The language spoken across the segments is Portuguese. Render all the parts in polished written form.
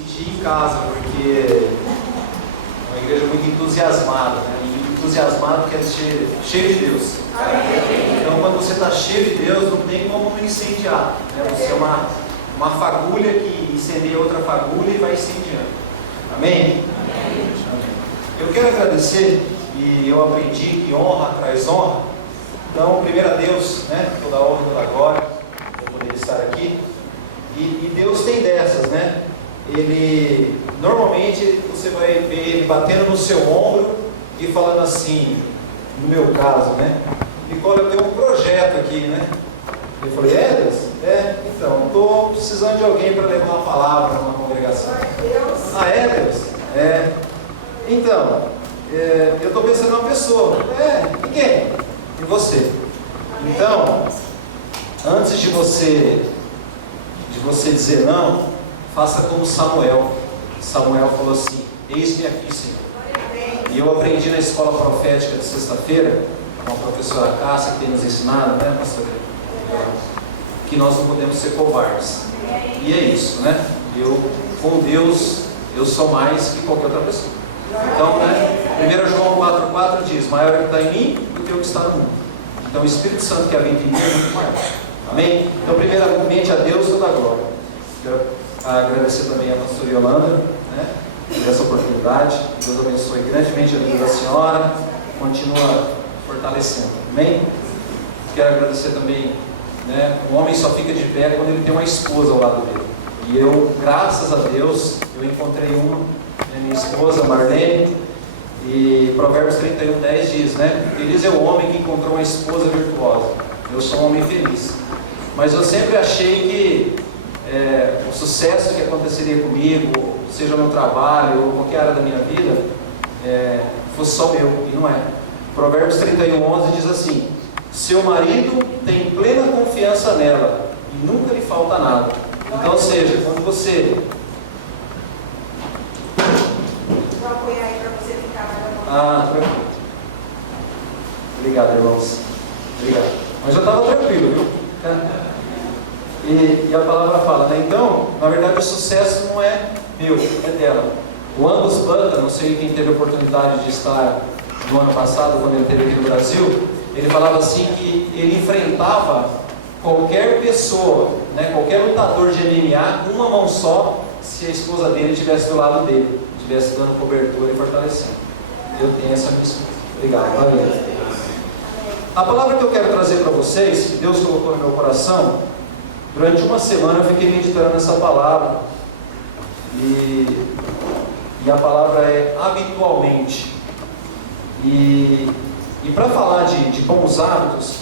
senti em casa, porque é uma igreja muito entusiasmada, né? E entusiasmado quer dizer cheio de Deus. Então, quando você está cheio de Deus, não tem como não incendiar, né? Você é uma fagulha que incendeia outra fagulha e vai incendiando. Amém? Amém. Eu quero agradecer, e eu aprendi que honra traz honra. Então, primeiro a Deus, né? Toda a honra, toda a glória, por poder estar aqui. E Deus tem dessas, né? Ele, normalmente, você vai ver ele batendo no seu ombro e falando assim, no meu caso, né? Nicole, eu tenho um projeto aqui, né? Eu falei, Deus? Então, estou precisando de alguém para levar uma palavra numa congregação. Deus? Então, eu estou pensando em uma pessoa. E quem? E você. Então, antes de você dizer não, faça como Samuel. Samuel falou assim, eis-me aqui, Senhor. E eu aprendi na escola profética de sexta-feira, com a professora Cássia, que tem nos ensinado, né, pastora? Que nós não podemos ser covardes. E é isso, né? Com Deus, eu sou mais que qualquer outra pessoa. Então, né, 1 João 4,4 diz, maior é o que está em mim do que o que está no mundo. Então, o Espírito Santo que habita em mim é muito maior. Amém? Então, primeiramente, a Deus toda a glória. Quero agradecer também a pastora Yolanda, né, por essa oportunidade. Deus abençoe grandemente a vida da senhora. Continua fortalecendo. Amém? Quero agradecer também, né, o homem só fica de pé quando ele tem uma esposa ao lado dele. E eu, graças a Deus, eu encontrei uma, né, minha esposa Marlene. E Provérbios 31:10 diz, né? Feliz é o homem que encontrou uma esposa virtuosa. Eu sou um homem feliz. Mas eu sempre achei que o sucesso que aconteceria comigo, seja no trabalho ou qualquer área da minha vida, fosse só meu, e não é. Provérbios 31:11 diz assim, seu marido tem plena confiança nela e nunca lhe falta nada. Então, ou seja, quando você... Vou apoiar aí para você ficar mais tranquilo. Obrigado, irmãos. Obrigado. Mas eu estava tranquilo, viu? E a palavra fala, né? Então, na verdade, o sucesso não é meu, é dela. O Angus Butler, não sei quem teve a oportunidade de estar no ano passado, quando ele esteve aqui no Brasil, ele falava assim que ele enfrentava qualquer pessoa, né, qualquer lutador de MMA com uma mão só, se a esposa dele estivesse do lado dele, estivesse dando cobertura e fortalecendo. Eu tenho essa missão. Obrigado, valeu. A palavra que eu quero trazer para vocês, que Deus colocou no meu coração, durante uma semana eu fiquei meditando nessa palavra, e a palavra é habitualmente. E para falar de bons hábitos,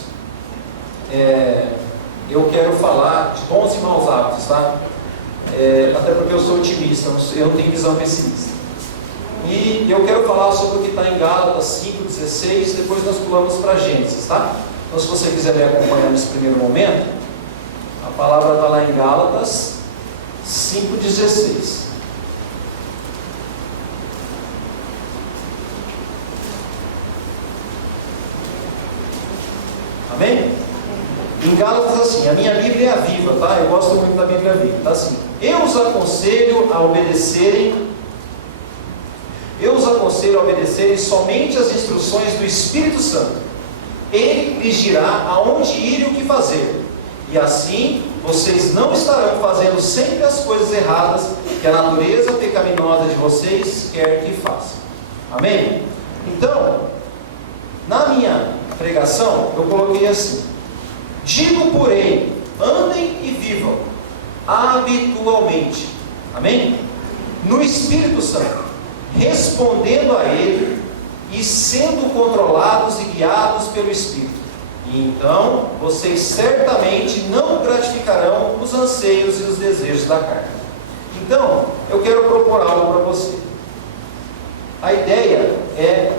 eu quero falar de bons e maus hábitos, tá? Até porque eu sou otimista, eu não tenho visão pessimista. E eu quero falar sobre o que está em Gálatas 5:16, depois nós pulamos para Gênesis, tá? Então, se você quiser me acompanhar nesse primeiro momento, a palavra está lá em Gálatas 5:16. Amém? Em Gálatas assim, a minha Bíblia é a viva, tá? Eu gosto muito da Bíblia viva, tá assim. Eu os aconselho a obedecerem somente as instruções do Espírito Santo. Ele lhes dirá aonde ir e o que fazer. E assim, vocês não estarão fazendo sempre as coisas erradas que a natureza pecaminosa de vocês quer que façam. Amém? Então, na minha pregação, eu coloquei assim, digo porém, andem e vivam habitualmente, amém? No Espírito Santo, respondendo a Ele e sendo controlados e guiados pelo Espírito. E então, vocês certamente não gratificarão os anseios e os desejos da carne. Então, eu quero propor algo para você. A ideia é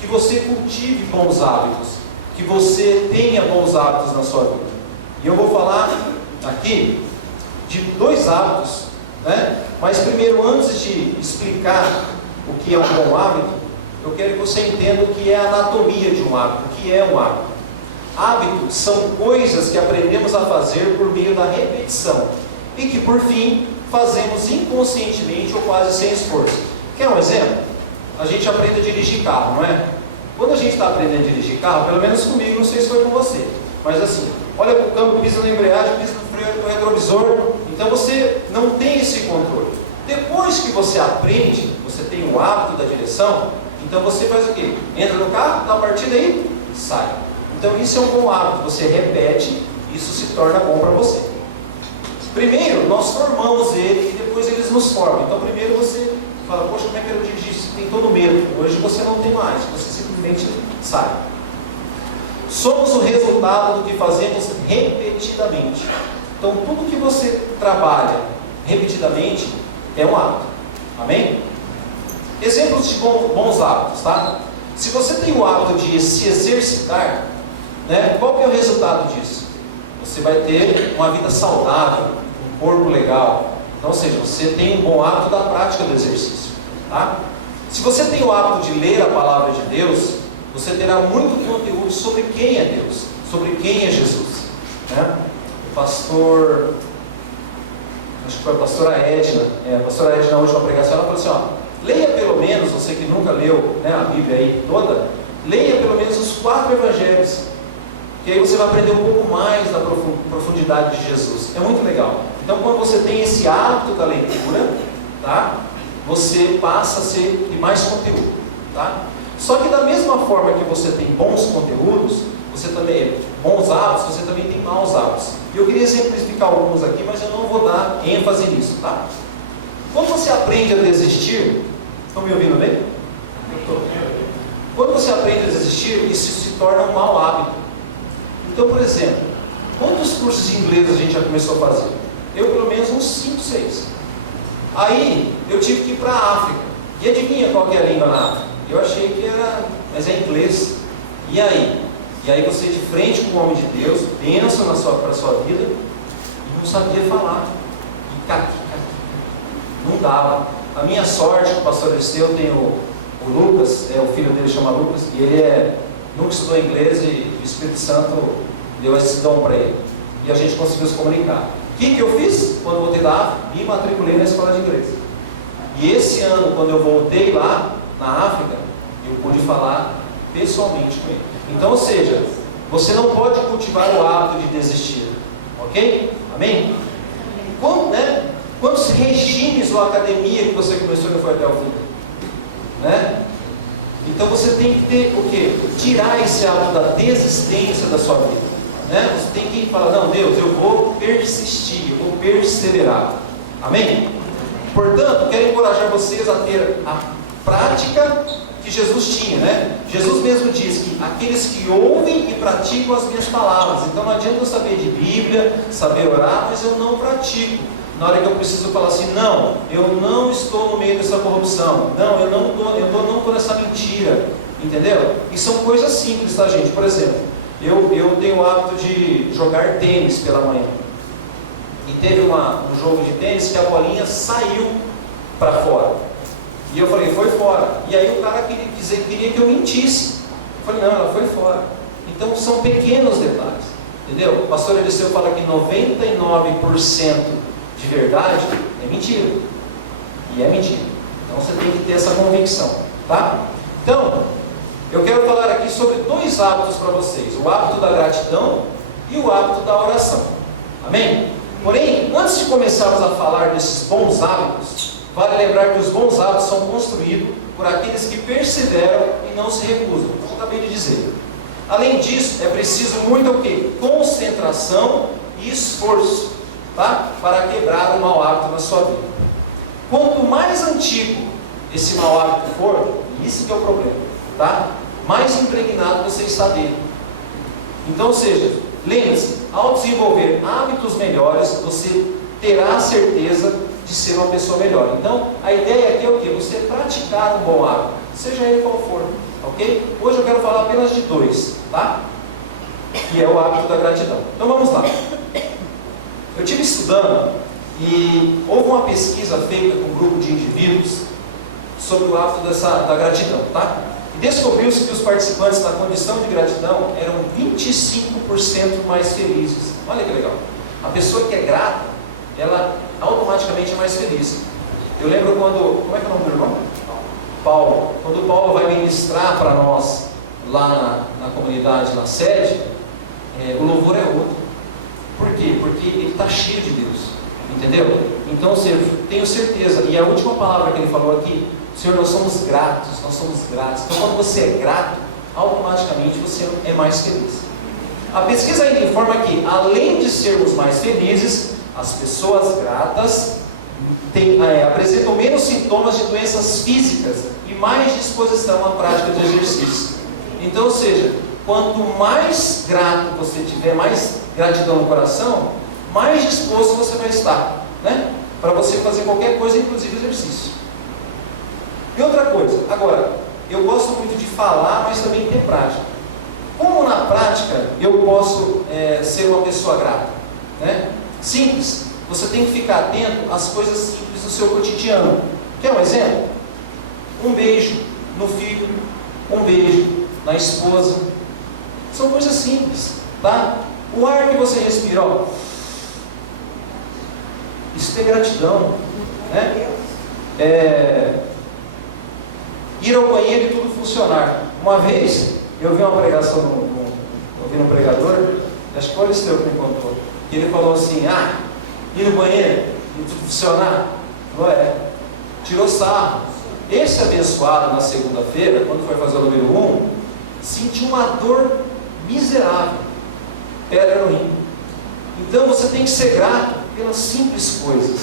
que você cultive bons hábitos, que você tenha bons hábitos na sua vida. E eu vou falar aqui de 2 hábitos, né? Mas primeiro, antes de explicar o que é um bom hábito, eu quero que você entenda o que é a anatomia de um hábito, o que é um hábito. Hábitos são coisas que aprendemos a fazer por meio da repetição e que por fim fazemos inconscientemente ou quase sem esforço. Quer um exemplo? A gente aprende a dirigir carro, não é? Quando a gente está aprendendo a dirigir carro, pelo menos comigo, não sei se foi com você, mas assim, olha para o câmbio, pisa na embreagem, pisa no freio, no retrovisor, então você não tem esse controle. Depois que você aprende, você tem o hábito da direção, então você faz o quê? Entra no carro, dá a partida aí, sai. Então isso é um bom hábito, você repete, isso se torna bom para você. Primeiro, nós formamos ele e depois eles nos formam. Então primeiro você fala, poxa, como é que eu dirigi? Você tem todo medo. Hoje você não tem mais, você simplesmente sai. Somos o resultado do que fazemos repetidamente. Então tudo que você trabalha repetidamente é um hábito. Amém? Exemplos de bons hábitos, tá? Se você tem o hábito de se exercitar, né, qual que é o resultado disso? Você vai ter uma vida saudável, um corpo legal. Então, ou seja, você tem um bom hábito da prática do exercício, tá? Se você tem o hábito de ler a palavra de Deus, você terá muito conteúdo sobre quem é Deus, sobre quem é Jesus, né? O pastor, acho que foi a pastora Edna, a pastora Edna na última pregação, ela falou assim, ó, leia pelo menos, você que nunca leu, né, a Bíblia aí toda, leia pelo menos os 4 evangelhos, que aí você vai aprender um pouco mais da profundidade de Jesus. É muito legal. Então, quando você tem esse hábito da leitura, tá, você passa a ter mais conteúdo, tá? Só que da mesma forma que você tem bons conteúdos, você também bons hábitos, você também tem maus hábitos. E eu queria exemplificar alguns aqui, mas eu não vou dar ênfase nisso, tá? Quando você aprende a desistir, estão me ouvindo bem? Eu estou. Quando você aprende a desistir, isso se torna um mau hábito. Então, por exemplo, quantos cursos de inglês a gente já começou a fazer? Eu, pelo menos, uns 5, 6. Aí, eu tive que ir para a África. E adivinha qual que é a língua na África? Eu achei que era, mas é inglês. E aí? E aí você de frente com o homem de Deus, bênção para a sua vida, e não sabia falar. E não dava. A minha sorte, o pastor Esteu tem o Lucas, o filho dele chama Lucas, e ele nunca estudou inglês e o Espírito Santo deu esse dom para ele. E a gente conseguiu se comunicar. O que eu fiz? Quando eu voltei da África, me matriculei na escola de inglês. E esse ano, quando eu voltei lá na África, eu pude falar pessoalmente com ele. Então, ou seja, você não pode cultivar o hábito de desistir. Ok? Amém? Quantos regimes ou academia que você começou e não foi até o fim? Né? Então você tem que ter o quê? Tirar esse hábito da desistência da sua vida. Né? Você tem que falar, não, Deus, eu vou persistir, eu vou perseverar. Amém? Portanto, quero encorajar vocês a ter a prática que Jesus tinha, né? Jesus mesmo diz que aqueles que ouvem e praticam as minhas palavras. Então não adianta eu saber de Bíblia, saber orar, mas eu não pratico. Na hora que eu preciso falar assim, não, eu não estou no meio dessa corrupção, não, eu não estou nessa mentira, entendeu? E são coisas simples, tá, gente? Por exemplo, eu tenho o hábito de jogar tênis pela manhã. E teve um jogo de tênis que a bolinha saiu para fora. E eu falei, foi fora. E aí o cara queria que eu mentisse. Eu falei, não, ela foi fora. Então são pequenos detalhes, entendeu? O pastor Eliseu fala que 99% de verdade é mentira. E é mentira. Então você tem que ter essa convicção, tá? Então, eu quero falar aqui sobre 2 hábitos para vocês. O hábito da gratidão e o hábito da oração. Amém? Porém, antes de começarmos a falar desses bons hábitos, vale lembrar que os bons hábitos são construídos por aqueles que perseveram e não se recusam, como eu acabei de dizer. Além disso, é preciso muito o quê? Concentração e esforço, tá? Para quebrar o mau hábito na sua vida. Quanto mais antigo esse mau hábito for, isso que é o problema, tá? Mais impregnado você está dele. Então, ou seja, lembre-se, ao desenvolver hábitos melhores, você terá a certeza de ser uma pessoa melhor. Então, a ideia aqui é o quê? Você praticar um bom hábito, seja ele qual for, ok? Hoje eu quero falar apenas de 2, tá? Que é o hábito da gratidão. Então vamos lá. Eu estive estudando e houve uma pesquisa feita com um grupo de indivíduos sobre o hábito da gratidão, tá? E descobriu-se que os participantes na condição de gratidão eram 25% mais felizes. Olha que legal. A pessoa que é grata, ela automaticamente é mais feliz. Eu lembro quando, como é que é o nome do irmão? Paulo. Quando Paulo vai ministrar para nós lá na comunidade, na sede, o louvor é outro. Por quê? Porque ele está cheio de Deus, entendeu? Então, eu tenho certeza, e a última palavra que ele falou aqui, Senhor, nós somos gratos. Então, quando você é grato, automaticamente você é mais feliz. A pesquisa ainda informa que, além de sermos mais felizes, as pessoas gratas apresentam menos sintomas de doenças físicas e mais disposição à prática de exercício. Então, ou seja, quanto mais grato você tiver, mais gratidão no coração, mais disposto você vai estar, né? Para você fazer qualquer coisa, inclusive exercício. E outra coisa, agora, eu gosto muito de falar, mas também ter prática. Como na prática eu posso ser uma pessoa grata, né? Simples, você tem que ficar atento às coisas simples do seu cotidiano. Quer um exemplo? Um beijo no filho, um beijo na esposa. São coisas simples, tá? O ar que você respira, ó, isso é gratidão, né? Ir ao banheiro e tudo funcionar. Uma vez eu vi uma pregação, eu vi um pregador, acho que foi o Esteu que me contou, e ele falou assim: ir no banheiro e tudo funcionar. Falou, tirou sarro. Esse abençoado, na segunda-feira, quando foi fazer o número 1, sentiu uma dor miserável, pedra no rim. Então você tem que ser grato pelas simples coisas,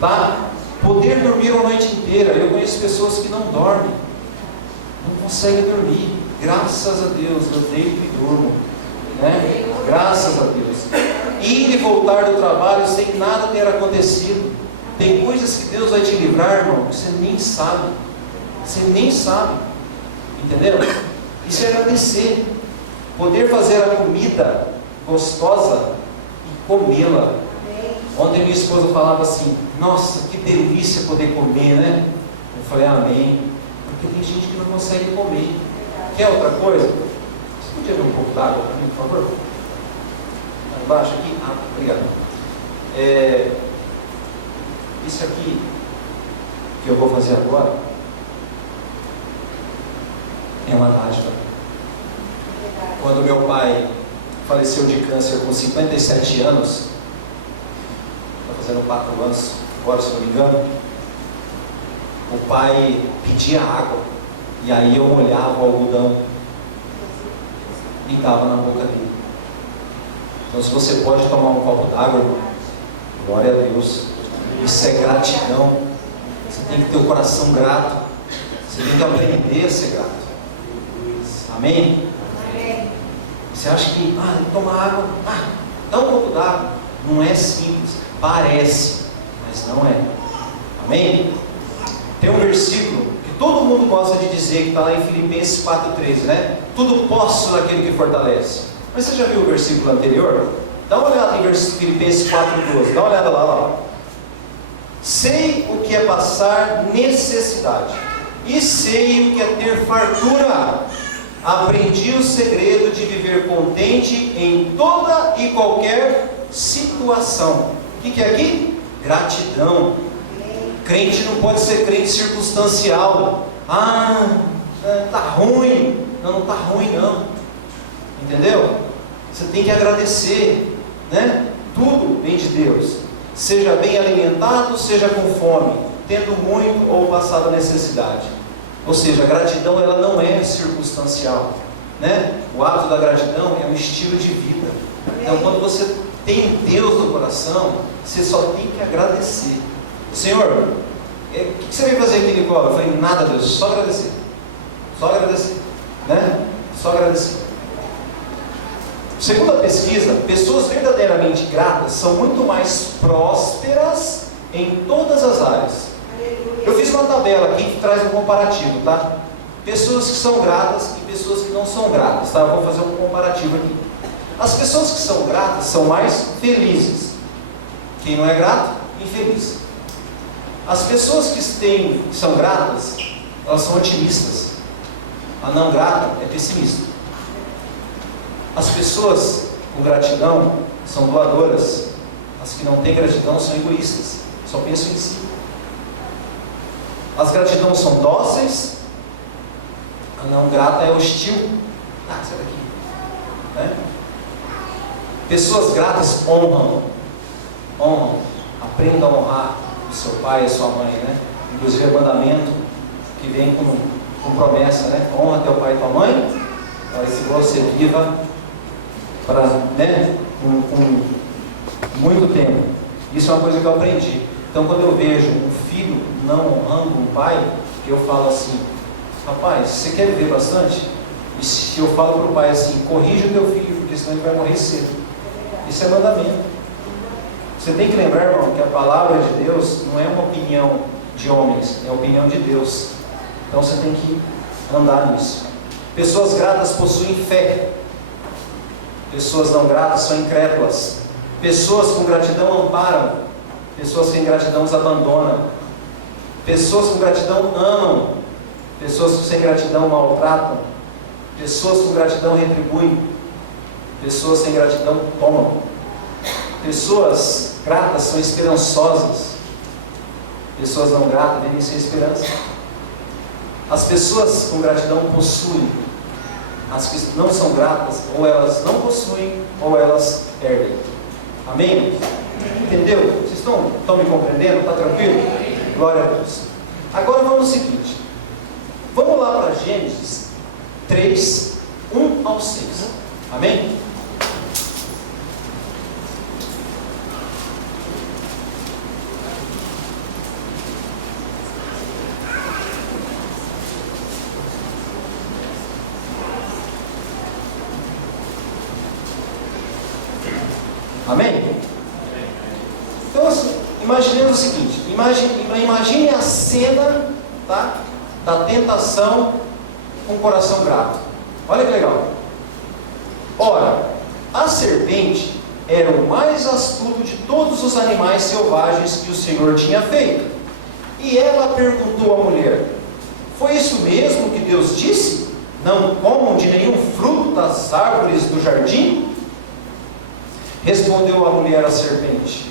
tá? Poder dormir uma noite inteira. Eu conheço pessoas que não dormem, não conseguem dormir. Graças a Deus, eu deito e durmo, né? Graças a Deus. Ir e voltar do trabalho sem nada ter acontecido. Tem coisas que Deus vai te livrar, irmão, que você nem sabe. Você nem sabe, entendeu? Isso é agradecer. Poder fazer a comida gostosa e comê-la. Ontem minha esposa falava assim: nossa, que delícia poder comer, né? Eu falei: amém. Porque tem gente que não consegue comer. Quer outra coisa? Você podia ver um pouco d'água para mim, por favor? Lá embaixo aqui? Obrigado. Isso aqui que eu vou fazer agora é uma dádiva. Quando meu pai faleceu de câncer com 57 anos, está fazendo 4 anos agora, se não me engano, o pai pedia água, e aí eu molhava o algodão e dava na boca dele. Então, se você pode tomar um copo d'água, irmão, glória a Deus. Isso é gratidão. Você tem que ter o coração grato. Você tem que aprender a ser grato. Amém? Amém. Você acha que, toma água, dá um pouco d'água. Não é simples, parece, mas não é. Amém? Tem um versículo que todo mundo gosta de dizer, que está lá em Filipenses 4,13, né? Tudo posso naquele que fortalece. Mas você já viu o versículo anterior? Dá uma olhada em Filipenses 4,12. Dá uma olhada lá. Sei o que é passar necessidade, e sei o que é ter fartura. Aprendi o segredo de viver contente em toda e qualquer situação. O que é aqui? Gratidão. Crente não pode ser crente circunstancial. Está ruim. Não está ruim não. Entendeu? Você tem que agradecer, né? Tudo vem de Deus. Seja bem alimentado, seja com fome, tendo muito ou passado necessidade. Ou seja, a gratidão ela não é circunstancial, né? O ato da gratidão é um estilo de vida. Então, quando você tem Deus no coração, você só tem que agradecer. Senhor, o que você veio fazer aqui, Nicola? Eu falei: nada, Deus, só agradecer. Só agradecer, né? Só agradecer. Segundo a pesquisa, pessoas verdadeiramente gratas são muito mais prósperas em todas as áreas. Eu fiz uma tabela aqui que traz um comparativo, tá? Pessoas que são gratas e pessoas que não são gratas, tá? Eu vou fazer um comparativo aqui. As pessoas que são gratas são mais felizes. Quem não é grato, infeliz. As pessoas que são gratas, elas são otimistas. A não grata é pessimista. As pessoas com gratidão são doadoras. As que não têm gratidão são egoístas, só pensam em si. As gratidão são dóceis, a não grata é hostil. Sai daqui. Né? Pessoas gratas honram. Aprenda a honrar o seu pai e a sua mãe, né? Inclusive é mandamento que vem com promessa, né? Honra teu pai e tua mãe, para que você viva para, né? com muito tempo. Isso é uma coisa que eu aprendi. Então, quando eu vejo um filho não honrando um pai, eu falo assim: rapaz, você quer viver bastante? E se eu falo para o pai assim: corrija o teu filho, porque senão ele vai morrer cedo. Isso é mandamento. Você tem que lembrar, irmão, que a palavra de Deus não é uma opinião de homens, é a opinião de Deus. Então você tem que andar nisso. Pessoas gratas possuem fé. Pessoas não gratas são incrédulas. Pessoas com gratidão amparam. Pessoas sem gratidão os abandonam. Pessoas com gratidão amam. Pessoas sem gratidão maltratam. Pessoas com gratidão retribuem. Pessoas sem gratidão tomam. Pessoas gratas são esperançosas. Pessoas não gratas devem ser esperança. As pessoas com gratidão possuem. As que não são gratas, ou elas não possuem, ou elas perdem. Amém? Entendeu? Vocês estão me compreendendo? Está tranquilo? Glória a Deus. Agora vamos ao seguinte. Vamos lá para Gênesis 3, 1 ao 6. Amém? Amém? Então, assim, imaginemos o seguinte: imagine a cena, tá, da tentação com o coração grato. Olha que legal. Ora, a serpente era o mais astuto de todos os animais selvagens que o Senhor tinha feito. E ela perguntou à mulher: foi isso mesmo que Deus disse? Não comam de nenhum fruto das árvores do jardim? Respondeu a mulher à serpente: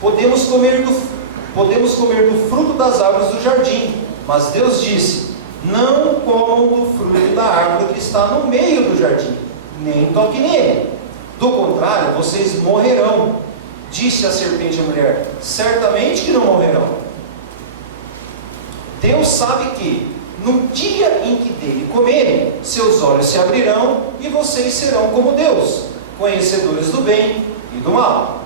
podemos comer do fruto das árvores do jardim. Mas Deus disse: não comam do fruto da árvore que está no meio do jardim, nem toquem nele. Do contrário, vocês morrerão. Disse a serpente à mulher: certamente que não morrerão. Deus sabe que, no dia em que dele comerem, seus olhos se abrirão e vocês serão como Deus, conhecedores do bem e do mal.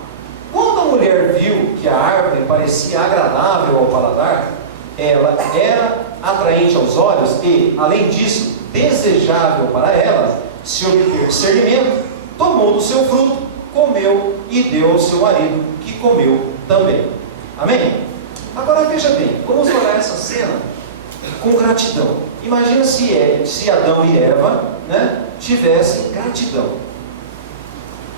Quando a mulher viu que a árvore parecia agradável ao paladar, ela era atraente aos olhos e, além disso, desejável para ela, se obter discernimento, tomou do seu fruto, comeu e deu ao seu marido, que comeu também. Amém? Agora veja bem, vamos olhar essa cena com gratidão. Imagina se Adão e Eva, né, tivessem gratidão.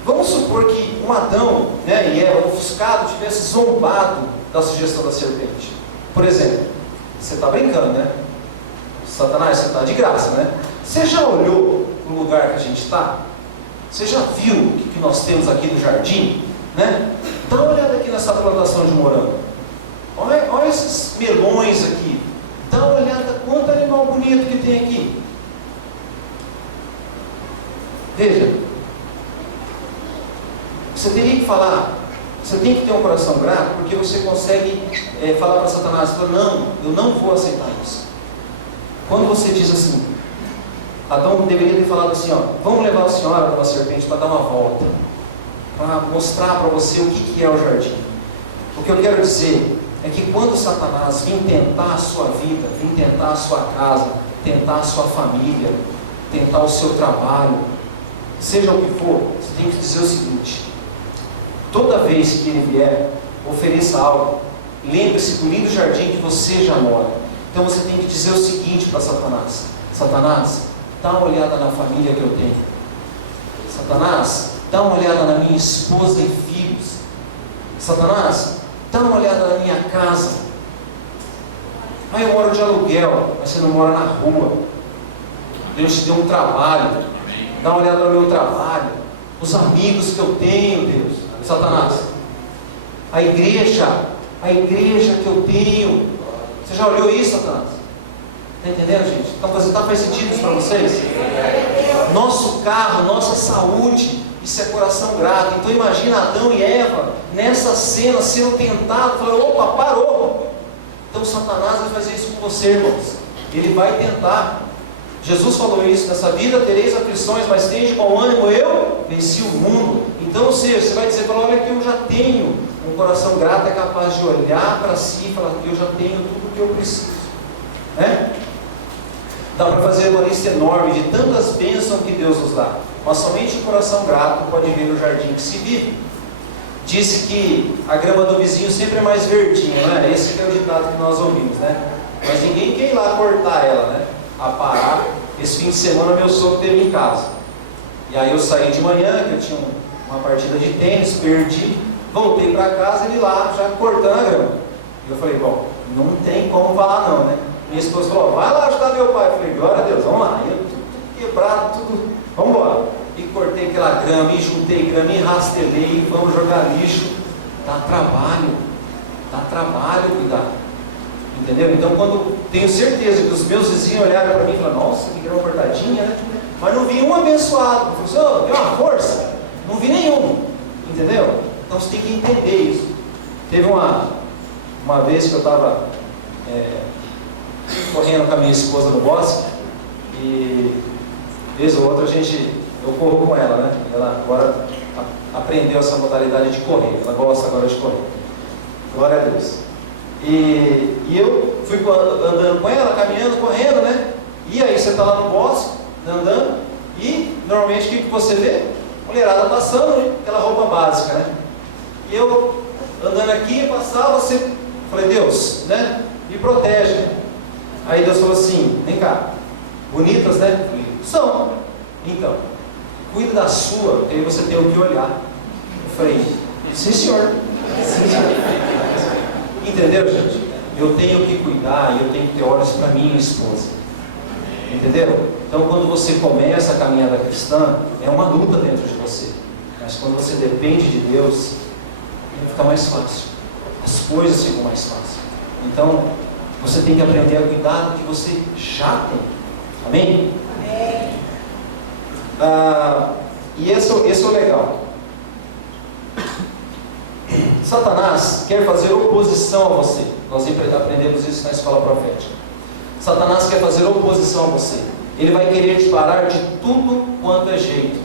Vamos supor que um Adão, né, e Eva, ofuscado, tivesse zombado da sugestão da serpente. Por exemplo, você está brincando, né? Satanás, você está de graça, né? Você já olhou para o lugar que a gente está? Você já viu o que nós temos aqui no jardim? Né? Dá uma olhada aqui nessa plantação de morango. Olha esses melões aqui. Dá uma olhada quanto animal bonito que tem aqui. Veja. Você teria que falar, você tem que ter um coração grato, porque você consegue falar para Satanás: não, eu não vou aceitar isso. Quando você diz assim, Adão deveria ter falado assim: vamos levar a senhora para a serpente para dar uma volta, para mostrar para você o que é o jardim. O que eu quero dizer é que quando Satanás vir tentar a sua vida, vir tentar a sua casa, tentar a sua família, tentar o seu trabalho, seja o que for, você tem que dizer o seguinte: toda vez que ele vier, ofereça algo. Lembre-se do lindo jardim que você já mora. Então você tem que dizer o seguinte para Satanás: Satanás, dá uma olhada na família que eu tenho. Satanás, dá uma olhada na minha esposa e filhos. Satanás, dá uma olhada na minha casa. Eu moro de aluguel, mas você não mora na rua. Deus te deu um trabalho. Dá uma olhada no meu trabalho. Os amigos que eu tenho, Deus. Satanás. A igreja que eu tenho. Você já olhou isso, Satanás? Está entendendo, gente? Então faz sentido isso para vocês? Nosso carro, nossa saúde, isso é coração grato. Então imagina Adão e Eva nessa cena sendo tentados, falando, opa, parou. Então Satanás vai fazer isso com você, irmãos. Ele vai tentar. Jesus falou isso: nessa vida tereis aflições, mas tende bom ânimo, eu venci o mundo. Então, ou seja, você vai dizer, olha que eu já tenho. Um coração grato é capaz de olhar para si e falar que eu já tenho tudo o que eu preciso, né? Dá para fazer uma lista enorme de tantas bênçãos que Deus nos dá, mas somente o coração grato pode ver o jardim que se vive. Disse que a grama do vizinho sempre é mais verdinha, não é? Esse que é o ditado que nós ouvimos, né? Mas ninguém quer ir lá cortar ela, né? A parar. Esse fim de semana meu sogro teve em casa, e aí eu saí de manhã, que eu tinha uma partida de tênis, perdi, voltei para casa, ele lá já cortando a grama. E eu falei, bom, não tem como falar não, né? Minha esposa falou, vai lá ajudar meu pai. Eu falei, glória a Deus, vamos lá. Eu tudo quebrado, tudo, vamos embora. E cortei aquela grama, e juntei grama, e rastelei, vamos jogar lixo. Dá trabalho cuidar. Entendeu? Então, quando tenho certeza que os meus vizinhos olharam para mim e falaram, nossa, que grama cortadinha, né? Mas não vi um abençoado. Eu falei, oh, deu uma força? Não vi nenhum. Entendeu? Então você tem que entender isso. Teve uma vez que eu estava correndo com a minha esposa no bosque, e vez ou outra eu corro com ela, né? Ela agora aprendeu essa modalidade de correr, ela gosta agora de correr. Glória a Deus. E eu fui andando com ela, caminhando, correndo, né? E aí você está lá no bosque, andando, e normalmente o que você vê? Mulherada passando, né? Aquela roupa básica, né? E eu andando aqui, passava, falei, Deus, né? Me protege, né? Aí Deus falou assim, vem cá, bonitas, né? São. Então, cuida da sua, porque aí você tem o que olhar. Eu falei, sim senhor. Sim, senhor. Entendeu, gente? Eu tenho que cuidar e eu tenho que ter olhos para minha esposa. Entendeu? Então, quando você começa a caminhada cristã, é uma luta dentro de você. Mas quando você depende de Deus, fica mais fácil. As coisas ficam mais fáceis. Então, você tem que aprender a cuidar do que você já tem. Amém? Amém. E esse é o legal. Satanás quer fazer oposição a você. Nós aprendemos isso na escola profética. Satanás quer fazer oposição a você. Ele vai querer te parar de tudo quanto é jeito.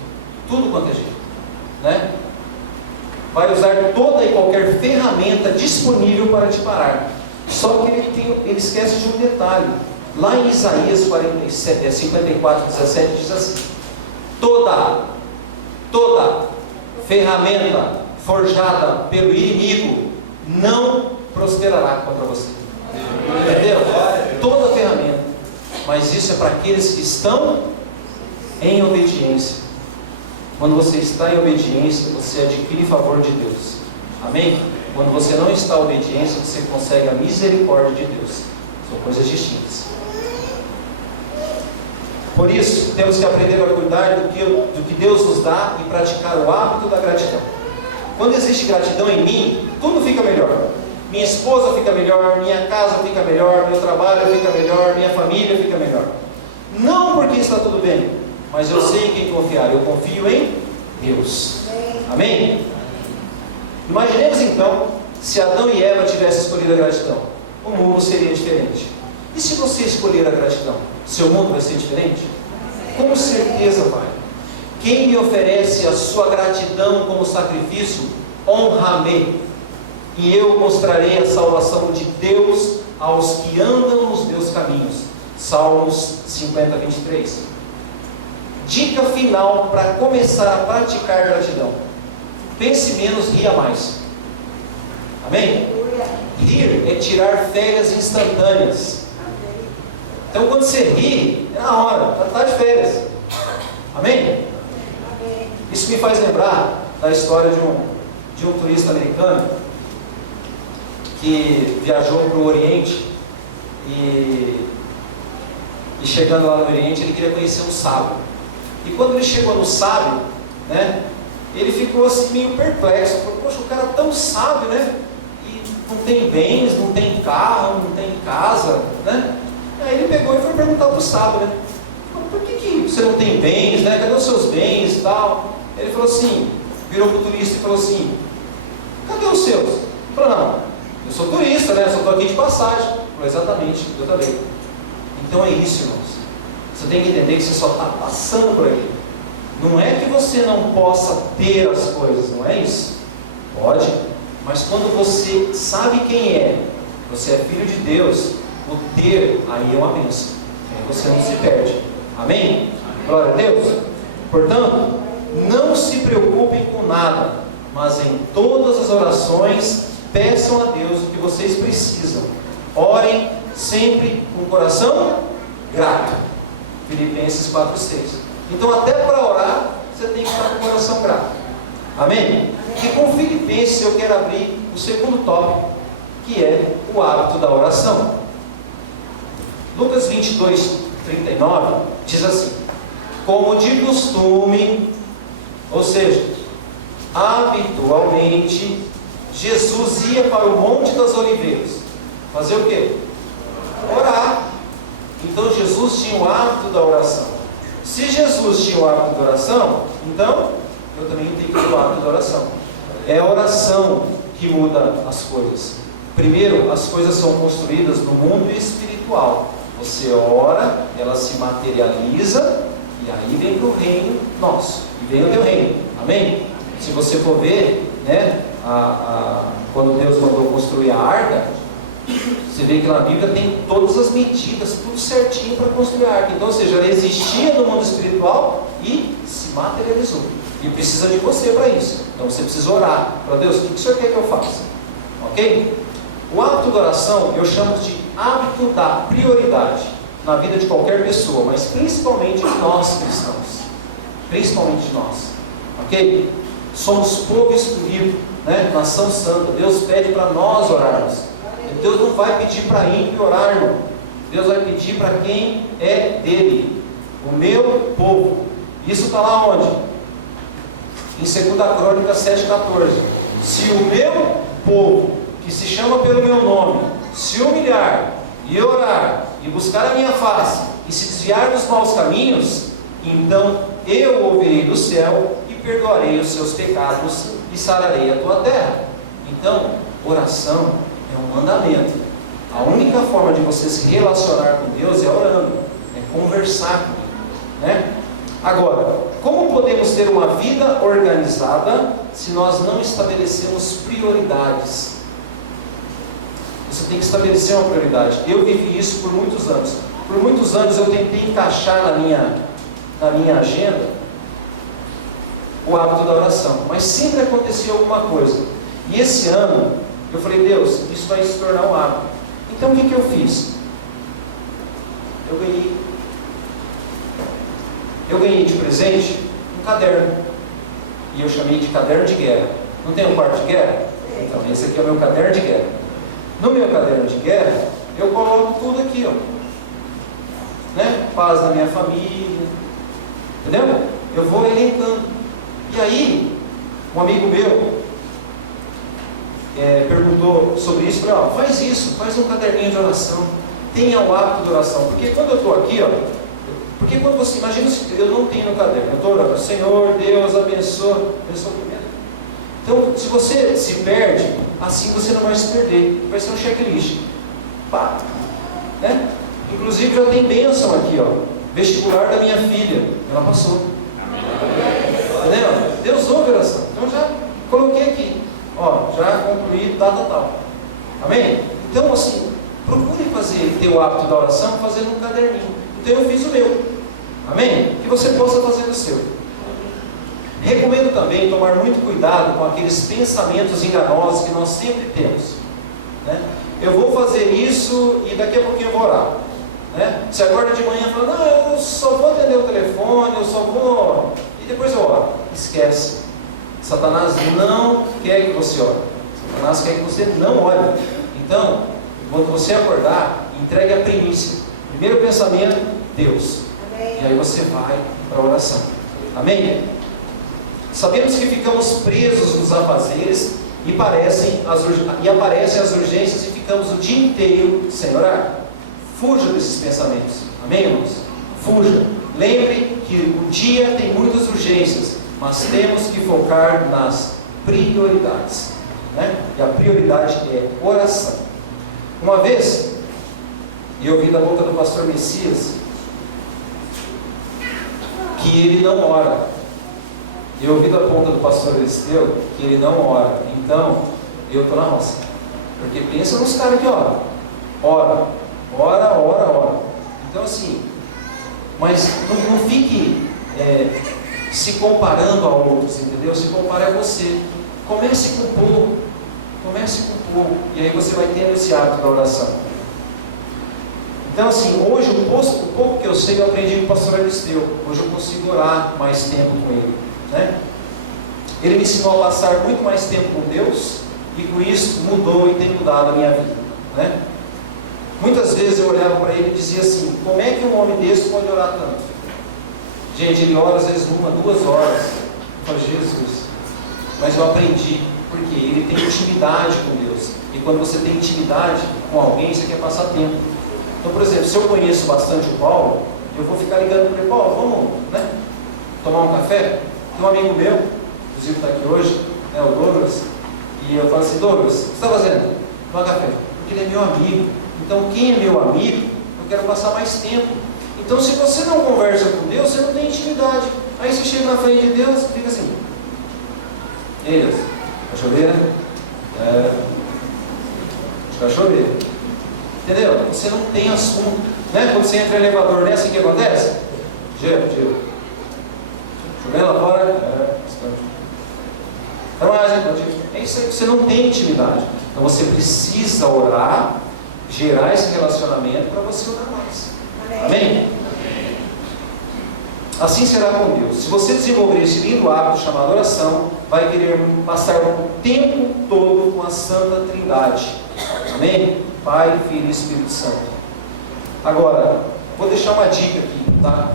Tudo quanto é jeito, né? Vai usar toda e qualquer ferramenta disponível para te parar. Só que ele esquece de um detalhe. Lá em Isaías 54:17 diz assim: toda ferramenta forjada pelo inimigo não prosperará contra você. Entendeu? Toda ferramenta. Mas isso é para aqueles que estão em obediência. Quando você está em obediência, você adquire favor de Deus. Amém? Quando você não está em obediência, você consegue a misericórdia de Deus. São coisas distintas. Por isso, temos que aprender a cuidar do que Deus nos dá e praticar o hábito da gratidão. Quando existe gratidão em mim, tudo fica melhor. Minha esposa fica melhor, minha casa fica melhor, meu trabalho fica melhor, minha família fica melhor. Não porque está tudo bem, mas eu sei em quem confiar. Eu confio em Deus. Amém? Imaginemos então, se Adão e Eva tivessem escolhido a gratidão, o mundo seria diferente. E se você escolher a gratidão, seu mundo vai ser diferente? Com certeza vai. Quem me oferece a sua gratidão como sacrifício, honra-me, e eu mostrarei a salvação de Deus aos que andam nos meus caminhos. Salmos 50:23. Dica final para começar a praticar gratidão: pense menos, ria mais. Amém? Rir é tirar férias instantâneas. Então quando você ri, é na hora, está de férias. Amém? Isso me faz lembrar da história de um turista americano que viajou para o Oriente e chegando lá no Oriente ele queria conhecer um sábio. E quando ele chegou no sábio, né, ele ficou assim meio perplexo. Falou, poxa, o cara tão sábio, né? E não tem bens, não tem carro, não tem casa, né? Aí ele pegou e foi perguntar para o sábio, né? Falou, por que você não tem bens, né? Cadê os seus bens e tal? Ele falou assim, virou para o turista e falou assim, cadê os seus? Ele falou, não, eu sou turista, né? Eu só estou aqui de passagem. Ele falou, exatamente, eu também. Então é isso, irmãos. Você tem que entender que você só está passando por aqui. Não é que você não possa ter as coisas, não é isso? Pode, mas quando você sabe quem é, você é filho de Deus, o ter aí é uma bênção. Aí você não se perde. Amém? Glória a Deus. Portanto, não se preocupem com nada, mas em todas as orações peçam a Deus o que vocês precisam. Orem sempre com o coração grato. Filipenses 4:6. Então, até para orar, você tem que estar com o coração grato. Amém? E com Filipenses eu quero abrir o segundo tópico, que é o hábito da oração. Lucas 22:39 diz assim: como de costume, ou seja, habitualmente, Jesus ia para o Monte das Oliveiras. Fazer o quê? Orar. Então Jesus tinha o hábito da oração. Se Jesus tinha o hábito da oração, então eu também tenho que ter o hábito da oração. É a oração que muda as coisas. Primeiro, as coisas são construídas no mundo espiritual. Você ora, ela se materializa, e aí vem para o reino nosso. E vem o teu reino. Amém? Se você for ver, né, quando Deus mandou construir a arca, você vê que na Bíblia tem todas as medidas, tudo certinho para construir a arca. Então, ou seja, ela existia no mundo espiritual e se materializou. E precisa de você para isso. Então você precisa orar para Deus, o que o Senhor quer que eu faça? Ok? O hábito da oração eu chamo de hábito da prioridade na vida de qualquer pessoa, mas principalmente de nós cristãos. Principalmente de nós. Ok? Somos povo escolhido, né? Nação santa. Deus pede para nós orarmos. Deus não vai pedir para ímpio orar, irmão. Deus vai pedir para quem é dele, o meu povo. Isso está lá onde? Em 2 Crônicas 7,14. Se o meu povo, que se chama pelo meu nome, se humilhar e orar e buscar a minha face e se desviar dos maus caminhos, então eu ouvirei do céu e perdoarei os seus pecados e sararei a tua terra. Então, oração é um mandamento. A única forma de você se relacionar com Deus é orando, é conversar com Ele, né? Agora, como podemos ter uma vida organizada se nós não estabelecemos prioridades? Você tem que estabelecer uma prioridade. Eu vivi isso por muitos anos. Por muitos anos eu tentei encaixar na minha agenda o hábito da oração, mas sempre acontecia alguma coisa. E esse ano eu falei, Deus, isso vai se tornar um hábito. Então o que eu fiz? Eu ganhei de presente um caderno. E eu chamei de caderno de guerra. Não tem um quarto de guerra? Então esse aqui é o meu caderno de guerra. No meu caderno de guerra, eu coloco tudo aqui, ó. Né? Paz na minha família. Entendeu? Eu vou elencando. E aí, um amigo meu perguntou sobre isso, falei, ó, faz isso, faz um caderninho de oração, tenha o hábito de oração, porque quando eu estou aqui, ó, porque quando você, imagina se eu não tenho no caderno, eu estou orando, Senhor, Deus, abençoa primeiro. Então, se você se perde, assim você não vai se perder, vai ser um checklist, pá, né? Inclusive já tem bênção aqui, ó, vestibular da minha filha, ela passou, entendeu? Deus ouve a oração, então já coloquei aqui. Ó, já concluí, tal. Amém? Então, assim, procure ter o hábito da oração fazendo um caderninho. Então, eu fiz o meu. Amém? Que você possa fazer o seu. Recomendo também tomar muito cuidado com aqueles pensamentos enganosos que nós sempre temos. Né? Eu vou fazer isso e daqui a pouquinho eu vou orar. Né? Você acorda de manhã e fala, não, eu só vou atender o telefone, eu só vou... E depois eu oro. Esquece. Satanás não quer que você ore. Satanás quer que você não ore. Então, quando você acordar, entregue a primícia. Primeiro pensamento, Deus. Amém. E aí você vai para a oração. Amém? Sabemos que ficamos presos nos afazeres e aparecem as urgências e ficamos o dia inteiro sem orar. Fuja desses pensamentos. Amém, irmãos? Fuja. Lembre que o dia tem muitas urgências, mas temos que focar nas prioridades, né? E a prioridade é oração. Uma vez, eu ouvi da boca do pastor Messias que ele não ora. Eu ouvi da boca do pastor Elisteu que ele não ora. Então, eu estou na roça. Porque pensa nos caras que oram. Ora. Então assim, mas não fique se comparando a outros, entendeu? Se compare a você. Comece com pouco. E aí você vai ter esse hábito da oração. Então assim, hoje o pouco que eu sei eu aprendi com o pastor Elisteu. Hoje eu consigo orar mais tempo com ele, né? Ele me ensinou a passar muito mais tempo com Deus, e com isso mudou e tem mudado a minha vida, né? Muitas vezes eu olhava para ele e dizia assim: como é que um homem desse pode orar tanto? Gente, ele ora às vezes 1, 2 horas. Eu falo, Jesus. Mas eu aprendi, porque ele tem intimidade com Deus. E quando você tem intimidade com alguém, você quer passar tempo. Então, por exemplo, se eu conheço bastante o Paulo, eu vou ficar ligando para ele: Paulo, vamos, né, tomar um café? Tem um amigo meu, inclusive está aqui hoje, né, o Douglas. E eu falo assim: Douglas, o que você está fazendo? Tomar café. Porque ele é meu amigo. Então, quem é meu amigo, eu quero passar mais tempo. Então, se você não conversa com Deus, você não tem intimidade. Aí você chega na frente de Deus e fica assim: ei, Deus, vai chover, né? Acho que vai chover. Entendeu? Você não tem assunto, né? Quando você entra no elevador, não é assim que acontece? Gelo. Chovendo lá fora? Então, é isso aí, você não tem intimidade. Então você precisa orar, gerar esse relacionamento para você orar mais. Amém? Assim será com Deus. Se você desenvolver esse lindo hábito chamado oração, vai querer passar o tempo todo com a Santa Trindade. Amém? Pai, Filho e Espírito Santo. Agora, vou deixar uma dica aqui, tá?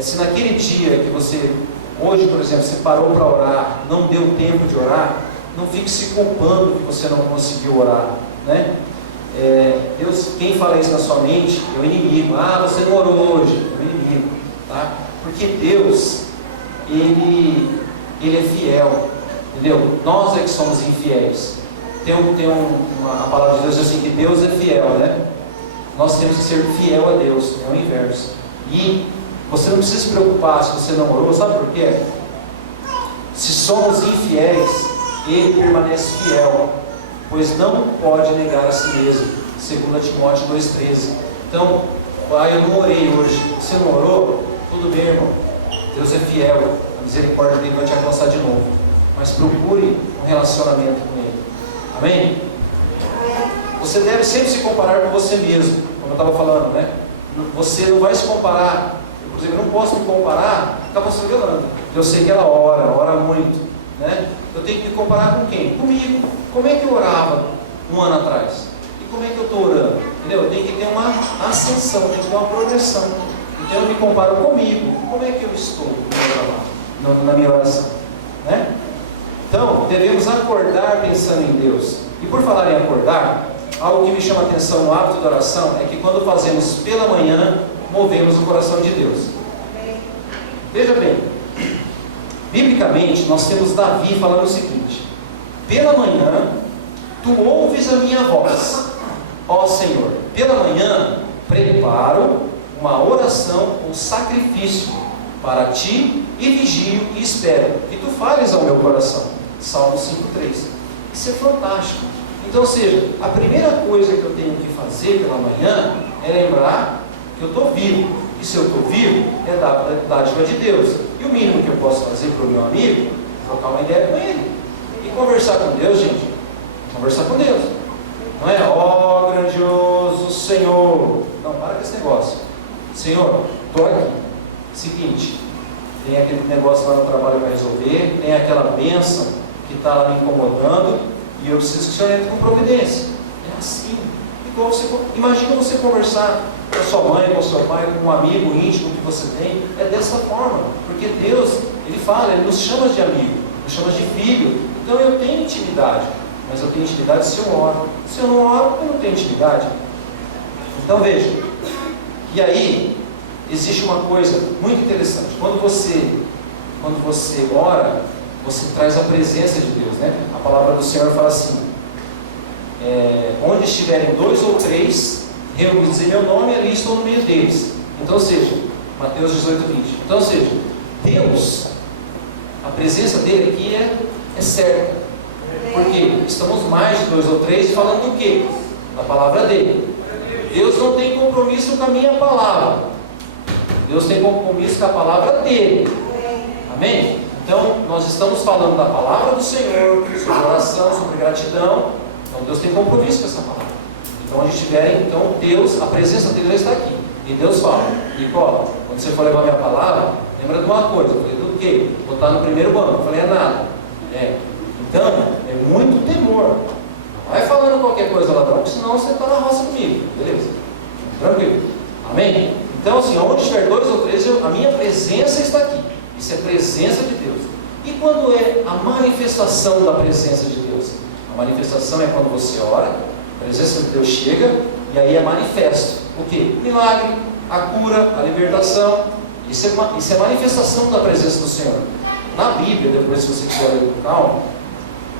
Se naquele dia que você, hoje por exemplo, você parou para orar, não deu tempo de orar, não fique se culpando que você não conseguiu orar, né? Deus, quem fala isso na sua mente é o inimigo. Ah, você não orou hoje, é o inimigo, tá? Porque Deus, Ele é fiel, entendeu? Nós é que somos infiéis. A palavra de Deus diz assim, que Deus é fiel, né? Nós temos que ser fiel a Deus, é o inverso. E você não precisa se preocupar se você não orou, sabe por quê? Se somos infiéis, Ele permanece fiel, pois não pode negar a si mesmo, segundo Timóteo 2,13. Então, eu não orei hoje. Você não orou? Tudo bem, irmão. Deus é fiel, a misericórdia dele vai te alcançar de novo. Mas procure um relacionamento com Ele. Amém? Você deve sempre se comparar com você mesmo, como eu estava falando, né? Você não vai se comparar. Por exemplo, eu não posso me comparar com a pastora Yolanda. Eu sei que ela ora muito, né? Eu tenho que me comparar com quem? Comigo. Como é que eu orava um ano atrás? E como é que eu estou orando? Entendeu? Eu tenho que ter uma ascensão, tem que ter uma progressão. Então eu me comparo comigo. Como é que eu estou na minha oração? Né? Então, devemos acordar pensando em Deus. E por falar em acordar, algo que me chama a atenção no hábito da oração é que quando fazemos pela manhã, movemos o coração de Deus. Veja bem, biblicamente nós temos Davi falando o seguinte: pela manhã tu ouves a minha voz, ó Senhor. Pela manhã preparo uma oração, um sacrifício para ti, e vigio e espero que tu fales ao meu coração. Salmo 5,3. Isso é fantástico. Então, ou seja, a primeira coisa que eu tenho que fazer pela manhã é lembrar que eu estou vivo. E se eu estou vivo, é dádiva de Deus. E o mínimo que eu posso fazer para o meu amigo é trocar uma ideia com ele. E conversar com Deus, gente. Conversar com Deus. Não é, ó grandioso Senhor. Não, para com esse negócio. Senhor, estou aqui. Seguinte, tem aquele negócio lá no trabalho para resolver, tem aquela bênção que está lá me incomodando, e eu preciso que o Senhor entre com providência. É assim. Igual imagina você conversar com a sua mãe, com o seu pai, com um amigo íntimo que você tem, é dessa forma, porque Deus, Ele fala, Ele nos chama de amigo, nos chama de filho. Então eu tenho intimidade, mas eu tenho intimidade se eu oro. Se eu não oro, eu não tenho intimidade. Então veja, e aí existe uma coisa muito interessante. Quando você ora, você traz a presença de Deus, né? A palavra do Senhor fala assim: onde estiverem 2 ou 3 reunidos em meu nome, ali estou no meio deles. Então, ou seja, Mateus 18:20. Então, ou seja, Deus, a presença dele aqui é certa. Porque estamos mais de 2 ou 3 falando do quê? Da palavra dele. Deus não tem compromisso com a minha palavra. Deus tem compromisso com a palavra dele. Amém? Então, nós estamos falando da palavra do Senhor, sobre oração, sobre gratidão. Então, Deus tem compromisso com essa palavra. Então, onde estiverem, então, Deus, a presença dele já está aqui. E Deus fala: Nicola, quando você for levar minha palavra, lembra de uma coisa. Eu falei: do quê? Botar no primeiro banco. Eu falei: é nada. Então, é muito temor. Não vai falando qualquer coisa lá não, porque senão você está na roça comigo. Beleza? Tranquilo. Amém? Então, assim, onde estiver 2 ou 3, a minha presença está aqui. Isso é presença de Deus. E quando é a manifestação da presença de Deus? A manifestação é quando você ora, a presença de Deus chega, e aí é manifesto. O que? Milagre, a cura, a libertação. Isso é manifestação da presença do Senhor. Na Bíblia, depois se você quiser ler com calma,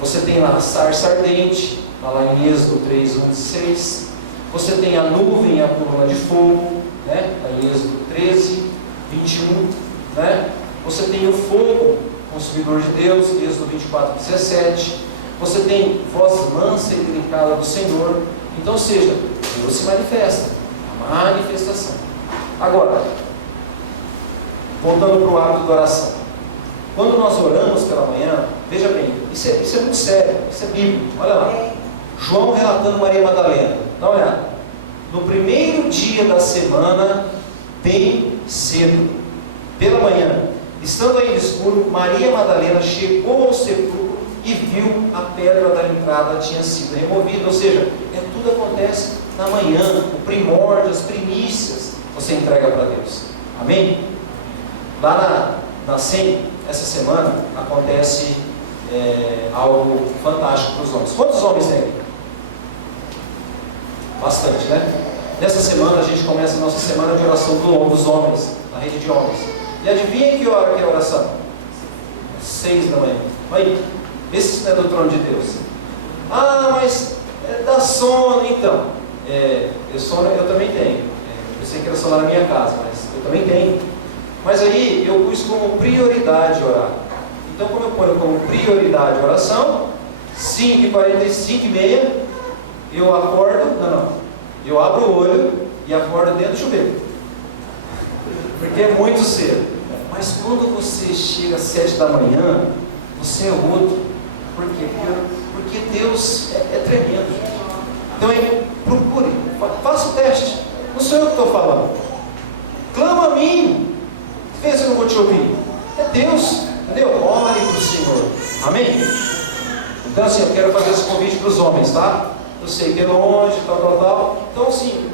você tem lá a sarça ardente, está lá em Êxodo 3, 1 e 6. Você tem a nuvem e a coluna de fogo, né? Em Êxodo 13, 21, né? Você tem o fogo consumidor de Deus, Êxodo 24, 17. Você tem voz mansa e delicada do Senhor. Então, ou seja, Deus se manifesta, a manifestação. Agora, voltando para o hábito da oração. Quando nós oramos pela manhã, veja bem, isso é muito sério, isso é bíblico. Olha lá, João relatando Maria Madalena. Dá uma olhada. No primeiro dia da semana, bem cedo, pela manhã, estando ainda escuro, Maria Madalena chegou ao sepulcro e viu a pedra da entrada tinha sido removida. Ou seja, tudo acontece na manhã, o primórdio, as primícias, você entrega para Deus. Amém? Lá na SEM, essa semana, acontece algo fantástico para os homens. Quantos homens tem? Bastante, né? Nessa semana a gente começa a nossa semana de oração dos homens, na rede de homens. E adivinha que hora que é a oração? 6 da manhã. Aí, vê se isso não é do trono de Deus. Ah, mas dá sono, então. Sono eu também tenho. Eu sei que era sono na minha casa, mas eu também tenho. Mas aí eu pus como prioridade orar. Então, como eu ponho como prioridade a oração, 5h40, 5h30, eu acordo, eu abro o olho e acordo dentro do chuveiro. Porque é muito cedo. Mas quando você chega às 7 da manhã, você é outro. Por quê? Porque Deus é tremendo. Então, procure, faça o teste. Não sou eu que estou falando. Clama a mim. Vê se eu não vou te ouvir. É Deus. Entendeu? Ore para o Senhor. Amém? Então, assim, eu quero fazer esse convite para os homens, tá? Eu sei que é longe, tal. Então, sim,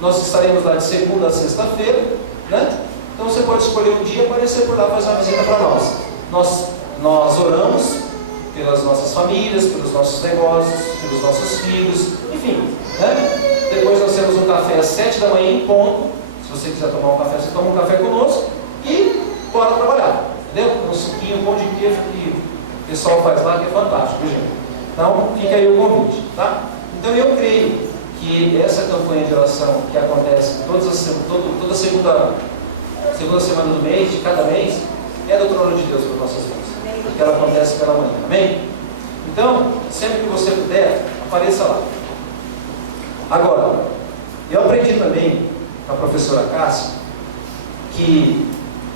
nós estaremos lá de segunda a sexta-feira, né? Então, você pode escolher um dia e aparecer por lá, fazer uma visita para nós. Nós oramos pelas nossas famílias, pelos nossos negócios, pelos nossos filhos, enfim, né? Depois nós temos um café às 7 da manhã em ponto. Se você quiser tomar um café, você toma um café conosco e bora trabalhar, entendeu? Um suquinho, um pão de queijo que o pessoal faz lá, que é fantástico, viu, gente? Então, fica aí o convite, tá? Então, eu creio que essa campanha de oração que acontece toda segunda semana do mês, de cada mês, é do trono de Deus para nossas vidas, porque ela acontece pela manhã, amém? Então, sempre que você puder, apareça lá. Agora, eu aprendi também com a professora Cássia que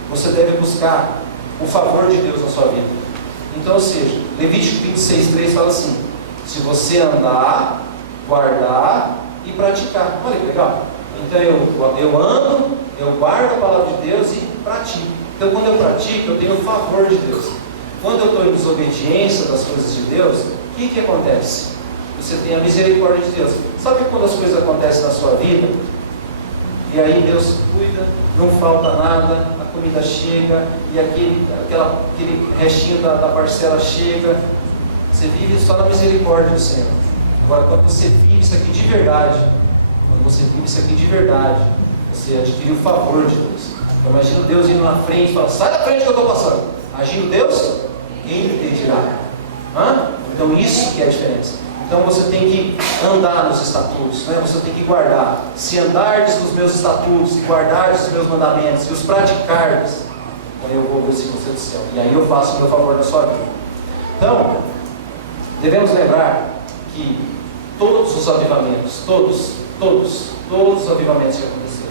você deve buscar o favor de Deus na sua vida. Então, ou seja, Levítico 26:3 fala assim: se você andar, guardar e praticar. Olha que legal. Então eu ando, eu guardo a palavra de Deus e pratico. Então, quando eu pratico, eu tenho o favor de Deus. Quando eu estou em desobediência das coisas de Deus, o que acontece? Você tem a misericórdia de Deus. Sabe quando as coisas acontecem na sua vida E aí Deus cuida, não falta nada, a comida chega, e aquele restinho da parcela chega. Você vive só na misericórdia do Senhor. Agora, quando você vive isso aqui de verdade, você adquire o favor de Deus. Então, imagina Deus indo na frente e fala: sai da frente que eu estou passando. Agindo Deus, quem lhe impedirá? Então, isso que é a diferença. Então, você tem que andar nos estatutos, né? Você tem que guardar. Se andardes nos meus estatutos e guardardes os meus mandamentos e os praticardes, aí eu vou ver se você é do céu. E aí eu faço o meu favor na sua vida. Então, devemos lembrar que todos os avivamentos, todos os avivamentos que aconteceram,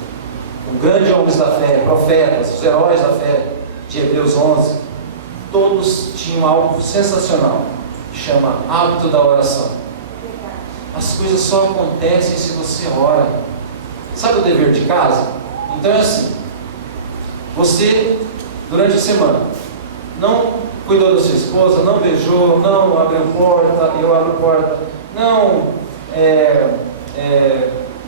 os grandes homens da fé, profetas, os heróis da fé de Hebreus 11, todos tinham algo sensacional, que chama hábito da oração. As coisas só acontecem se você ora. Sabe o dever de casa? Então é assim: você, durante a semana, não cuidou da sua esposa, não beijou, não abriu porta, eu abro porta, não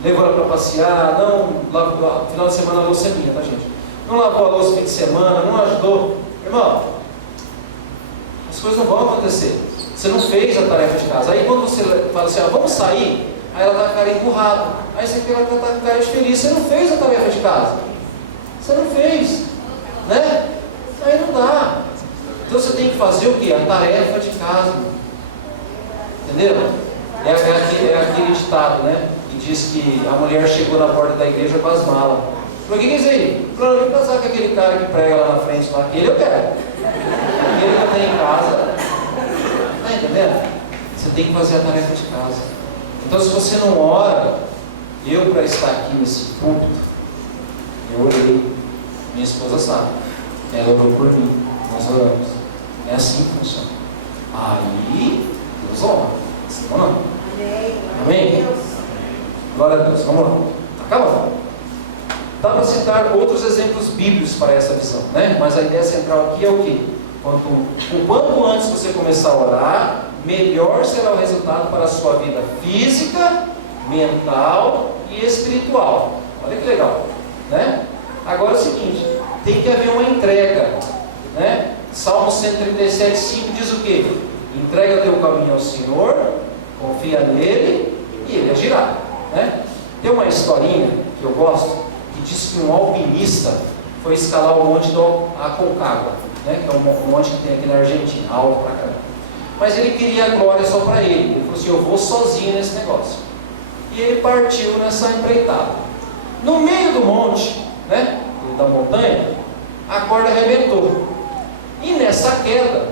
levou ela para passear, não lavou, final de semana a louça é minha, tá, gente? Não lavou a louça no fim de semana, não ajudou. Irmão, as coisas não vão acontecer. Você não fez a tarefa de casa. Aí quando você fala assim: vamos sair, aí ela está com a cara empurrada. Aí você quer ela está com a cara de feliz. Você não fez a tarefa de casa. Você não fez, né? Aí não dá. Então você tem que fazer o quê? A tarefa de casa. Entendeu? É aquele ditado, né? Que diz que a mulher chegou na porta da igreja com as malas. Falou: o que é isso aí? Falou: eu vou casar com aquele cara que prega lá na frente, lá. Aquele eu quero. Aquele que eu tenho em casa. Está entendendo? Você tem que fazer a tarefa de casa. Então, se você não ora, eu, para estar aqui nesse púlpito, eu orei. Minha esposa sabe. Ela orou por mim. Nós oramos. É assim que funciona. Aí, Deus honra. Sim ou não? Amém? Glória a Deus. Vamos lá. Acaba. Dá para citar outros exemplos bíblicos para essa visão, né? Mas a ideia central aqui é o quê? O quanto antes você começar a orar, melhor será o resultado para a sua vida física, mental e espiritual. Olha que legal, né? Agora é o seguinte: tem que haver uma entrega, né? Salmo 137,5 diz o quê? Entrega teu caminho ao Senhor, confia nele e ele agirá, né? Tem uma historinha que eu gosto, que diz que um alpinista foi escalar o monte do Aconcagua, né? Que é um monte que tem aqui na Argentina, alto pra caramba. Mas ele queria a glória só para ele. Ele falou assim: eu vou sozinho nesse negócio. E ele partiu nessa empreitada. No meio do monte, né, da montanha, a corda arrebentou. E nessa queda,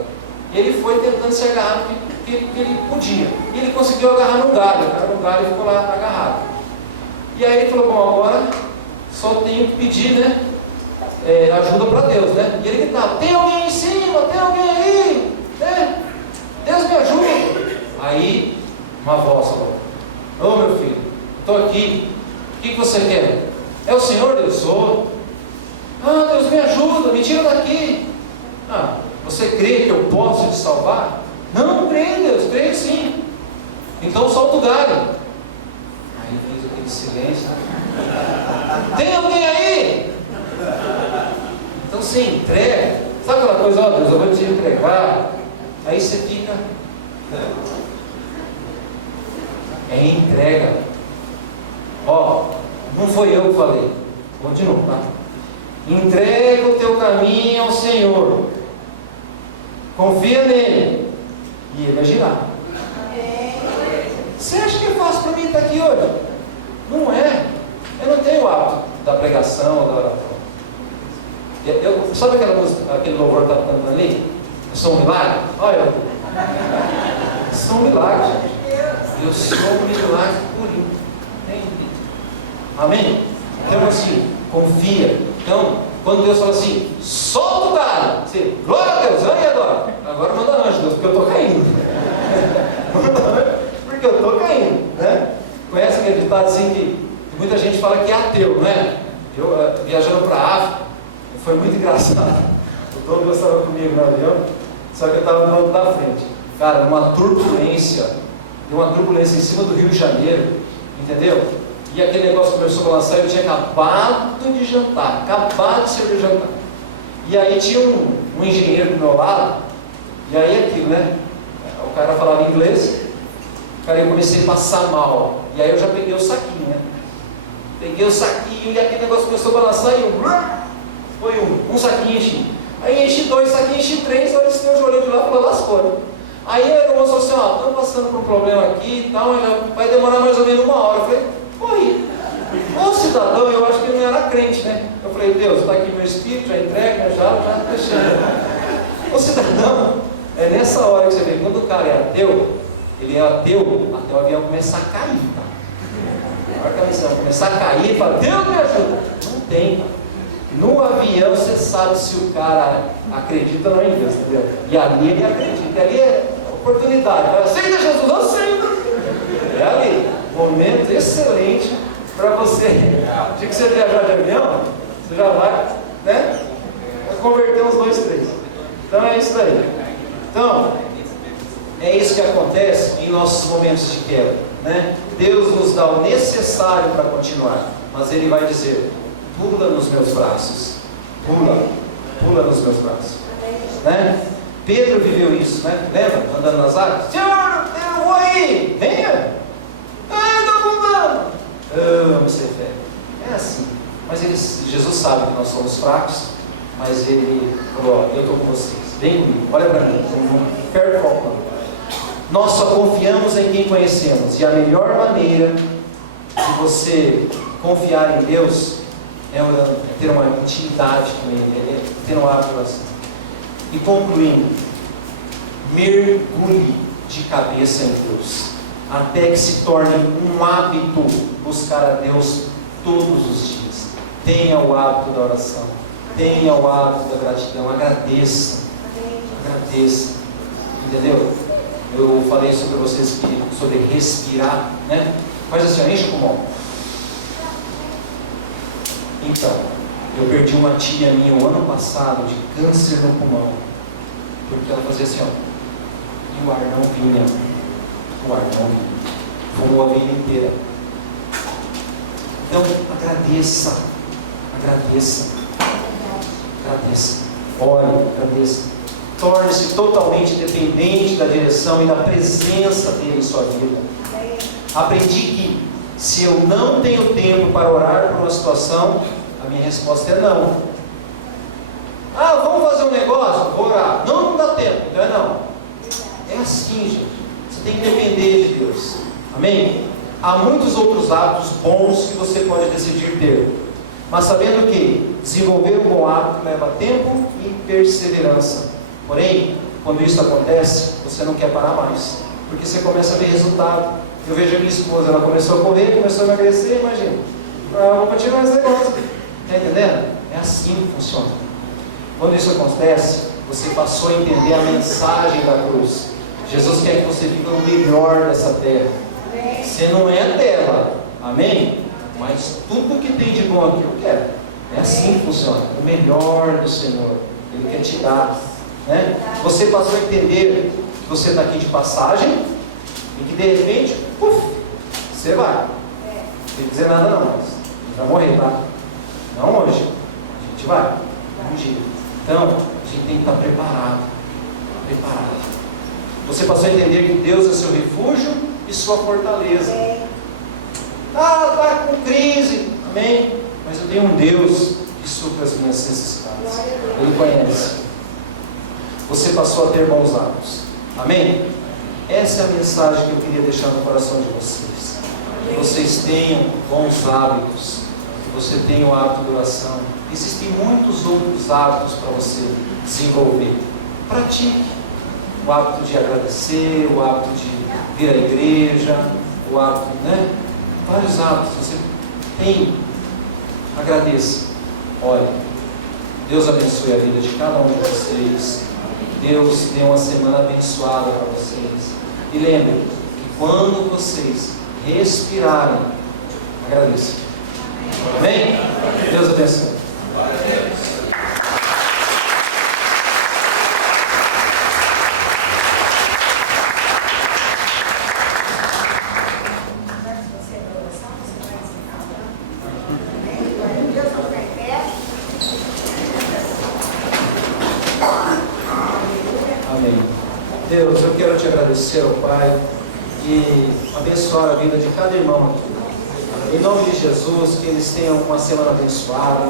ele foi tentando se agarrar no que ele podia. E ele conseguiu agarrar no galho. O cara no galho ficou lá agarrado. E aí ele falou: bom, agora só tenho que pedir, né, ajuda para Deus, né? E ele gritava: tem alguém em cima, tem alguém aí, né? Deus me ajuda. Aí uma voz falou: ô meu filho, estou aqui, o que você quer? É o Senhor? Deus? Sou. Ah, Deus me ajuda, me tira daqui. Ah, você crê que eu posso te salvar? Não creio, Deus, creio sim. Então solta o galho. Aí fez aquele silêncio. Tem alguém aí? Então você entrega. Sabe aquela coisa: ó Deus, eu vou te entregar. Aí você fica. É entrega. Ó, não foi eu que falei. Vou de novo, tá? Entrega o teu caminho ao Senhor. Confia nele. E ele agirá. Você acha que é fácil para mim estar aqui hoje? Não é. Eu não tenho o hábito da pregação, da oração. Sabe aquele louvor que está cantando ali? Eu sou um milagre? Olha, eu sou um milagre, gente. Eu sou um milagre purinho. Amém? Então assim, confia. Então, quando Deus fala assim: solta o galho, você, glória a Deus, aí agora manda anjo, Deus, porque eu estou caindo. Porque eu estou caindo, né? Conhece aquele ditado assim que muita gente fala que é ateu, né? Eu viajando para a África, foi muito engraçado. O Douglas estava comigo no avião, só que eu estava no banco da frente. Cara, deu uma turbulência em cima do Rio de Janeiro, entendeu? E aquele negócio começou a balançar, eu tinha acabado de jantar, acabado de servir o jantar. E aí tinha um engenheiro do meu lado, e aí aquilo, né? O cara falava inglês, cara, eu comecei a passar mal. E aí eu já peguei o saquinho, né? Peguei o saquinho e aquele negócio começou a balançar e eu... Foi um saquinho enchi. Aí enchi 2 saquinhos, enchi 3, olha esse meu olhou de lá e falou, lascou. Aí o moço falou assim, ó, estamos passando por um problema aqui e tal, vai demorar mais ou menos 1 hora. Eu falei, corri. O cidadão, eu acho que ele não era crente, né? Eu falei, Deus, está aqui meu espírito, já entrega, já deixando. O cidadão, é nessa hora que você vê, quando o cara é ateu, ele é ateu, até o avião começar a cair, tá? Na hora que a missão começar a cair, fala, Deus me ajuda. Não tem, tá? No avião você sabe se o cara acredita ou não em Deus, entendeu? E ali ele acredita, ali é oportunidade. Fala, aceita Jesus, aceita! É ali, momento excelente para você. Se que você viajar de avião, você já vai, né? Converter uns 2, 3. Então é isso daí. Então, é isso que acontece em nossos momentos de queda, né? Deus nos dá o necessário para continuar, mas Ele vai dizer, pula nos meus braços, pula nos meus braços, né? Pedro viveu isso, né? Lembra? Andando nas águas, Senhor, eu vou aí, venha, estou afundando, vamos ser fé, é assim, mas Jesus sabe que nós somos fracos, mas Ele falou, eu estou com vocês, vem comigo, olha para mim, performa. Nós só confiamos em quem conhecemos, e a melhor maneira de você confiar em Deus é ter uma intimidade com Ele, é ter um hábito assim. E concluindo, mergulhe de cabeça em Deus, até que se torne um hábito buscar a Deus todos os dias. Tenha o hábito da oração, tenha o hábito da gratidão, agradeça, entendeu? Eu falei sobre vocês sobre respirar, né? Faz assim, enche o pulmão. Então, eu perdi uma tia minha o ano passado de câncer no pulmão, porque ela fazia assim, ó, e o ar não vinha, fumou a vida inteira. Então, agradeça, ore, agradeça, torne-se totalmente dependente da direção e da presença dele em sua vida. Aprendi que se eu não tenho tempo para orar por uma situação, a minha resposta é não. Vamos fazer um negócio? Vou orar. Não dá tempo. Então é não. É assim, gente. Você tem que depender de Deus. Amém? Há muitos outros hábitos bons que você pode decidir ter. Mas sabendo que desenvolver um bom hábito leva tempo e perseverança. Porém, quando isso acontece, você não quer parar mais. Porque você começa a ver resultado. Eu vejo a minha esposa, ela começou a correr, começou a emagrecer, imagina. Vou continuar esse negócio. Está entendendo? É assim que funciona. Quando isso acontece, você passou a entender a mensagem da cruz. Jesus quer que você viva o melhor dessa terra. Você não é dela, amém? Mas tudo que tem de bom aqui eu quero. É assim que funciona. O melhor do Senhor, Ele quer te dar, né? Você passou a entender que você está aqui de passagem e que de repente, você vai. Não tem que dizer nada não, mas a gente vai morrer, tá? Não hoje. A gente vai. Um dia. Então, a gente tem que estar preparado. Você passou a entender que Deus é seu refúgio e sua fortaleza. Está com crise. Amém? Mas eu tenho um Deus que supra as minhas necessidades. Ele conhece. Você passou a ter bons hábitos. Amém? Essa é a mensagem que eu queria deixar no coração de vocês. Que vocês tenham bons hábitos. Que você tenha o hábito de oração. Existem muitos outros hábitos para você desenvolver. Pratique o hábito de agradecer, o hábito de vir à igreja, o hábito, né? Vários hábitos você tem. Agradeça. Olha, Deus abençoe a vida de cada um de vocês. Deus dê uma semana abençoada para vocês. E lembre que quando vocês respirarem, agradeça. Amém? Deus abençoe. Deus, eu quero te agradecer, ó Pai, e abençoar a vida de cada irmão aqui. Em nome de Jesus, que eles tenham uma semana abençoada,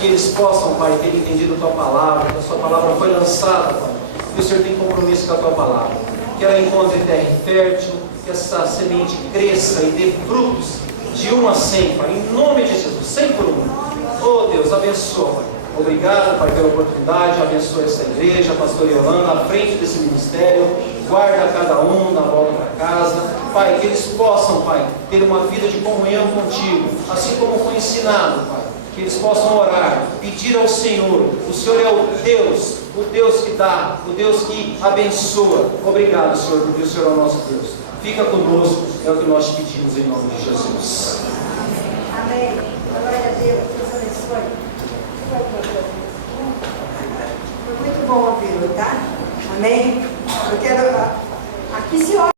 que eles possam, Pai, ter entendido a Tua palavra, que a Sua palavra foi lançada, Pai, que o Senhor tem compromisso com a Tua palavra, que ela encontre terra fértil, que essa semente cresça e dê frutos de 1 a 100, Pai, em nome de Jesus, 100 por 1. Oh Deus, abençoa, Pai. Obrigado, Pai, pela oportunidade, abençoa essa igreja, pastor Yolanda, à frente desse ministério, guarda cada um na volta para casa, Pai, que eles possam, Pai, ter uma vida de comunhão contigo, assim como foi ensinado, Pai, que eles possam orar, pedir ao Senhor. O Senhor é o Deus que dá, o Deus que abençoa. Obrigado, Senhor, porque o Senhor é o nosso Deus. Fica conosco, é o que nós te pedimos em nome de Jesus. Amém. Glória a Deus. Deus abençoe. Foi muito bom ouvi-lo, tá? Amém? Eu quero. Aqui se olha.